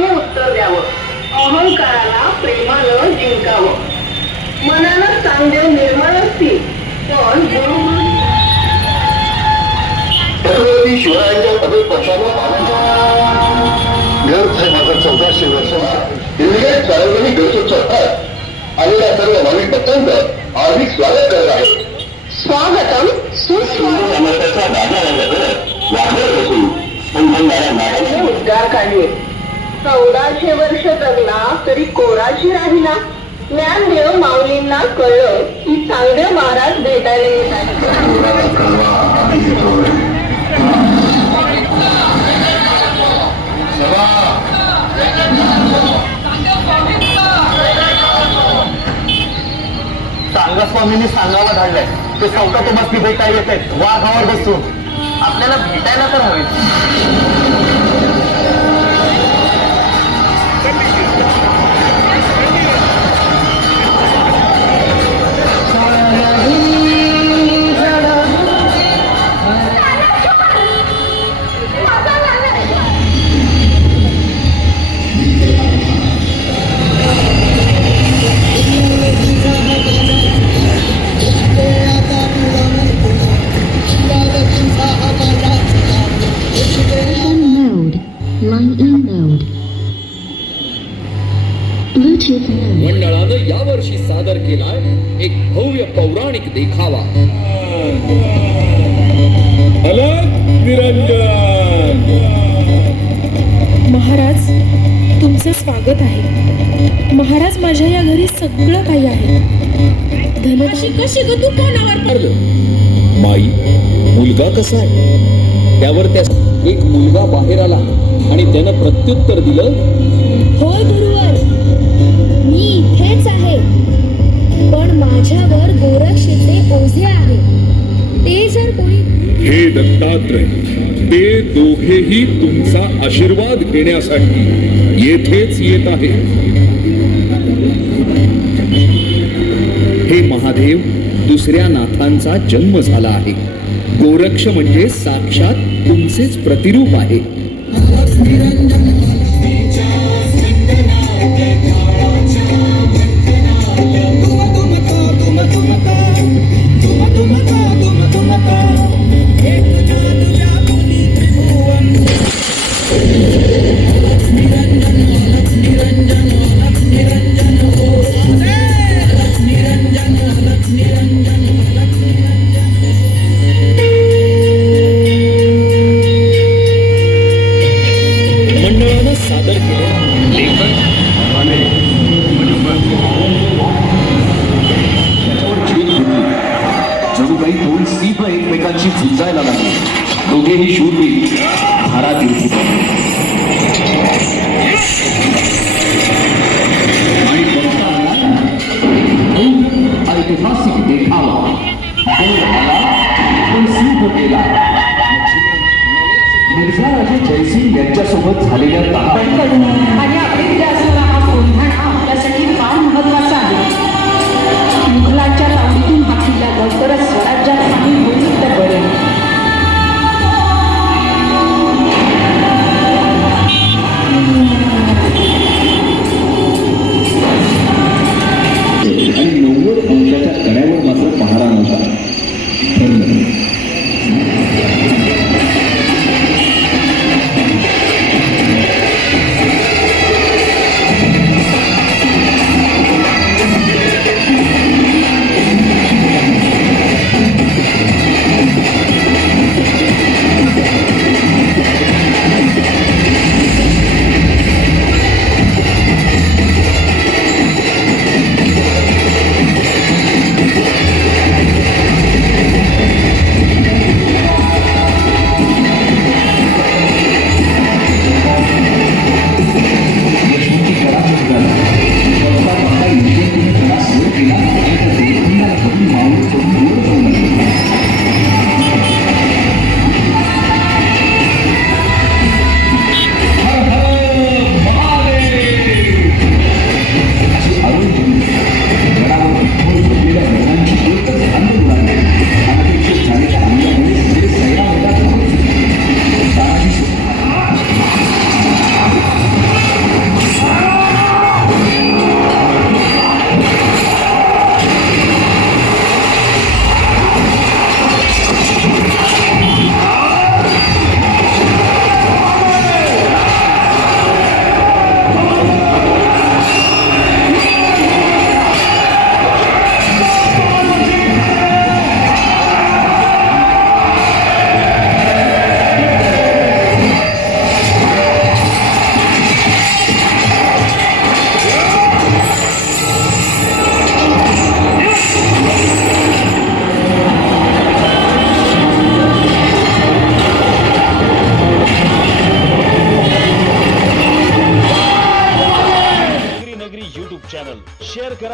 क्षमेने उत्तर द्यावं. अहंकाराला प्रेमानं जिंकावं. मनानं चांगदेव निर्मळ असतील पण गुरु छत्रपती शिवरायांच्या तब्येत पक्षानं व्यर्थ आहे माझा चौदाशे वर्षांचा इंडियन सार्वजनिक गणेशोत्सवात आलेल्या सर्व भाविक भक्तांचं हार्दिक स्वागत करत आहे स्वागतम दादा वाढत असून उद्गार काढले. चौदाशे वर्ष जगला तरी कोराशी राहिला? ज्ञानदेव माऊलींना कळलं की चांगदेव महाराज भेटायला येत सांगा स्वामींनी सांगावा धाडलंय ते चौका तो बसती भेटायला येत आहेत वाघावर बसून. आपल्याला भेटायला तर हवे. मंडळानं यावर्षी सादर केलाय एक भव्य पौराणिक देखावा. महाराज तुमचं स्वागत आहे. महाराज माझ्या या घरी सगळं काही आहे. धनदाशी कशी ग? तू कोणावर ठरलं माई मुलगा कसा आहे? त्यावर त्या एक मुलगा बाहेर आला आणि त्यानं प्रत्युत्तर दिलं होय पण माझ्यावर गोरक्षेचे ओझे आहे. ते जर कोणी हे दत्तात्रय ते दोघेही तुमचा आशीर्वाद घेण्यासाठी येथेच येत आहे. हे महादेव दुसऱ्या नाथांचा जन्म झाला आहे. गोरक्ष म्हणजे साक्षात तुमचेच प्रतिरूप आहे. सादर केलं. लेखन जणू काही दोन सीप एकमेकांशी झुंजायला लागली. दोघेही शूरवीर धारा दिवशी आणि बघताना ऐतिहासिक देखावा. पण सिंह केला मिर्झा यांच्यासोबत झालेल्या दहा आणि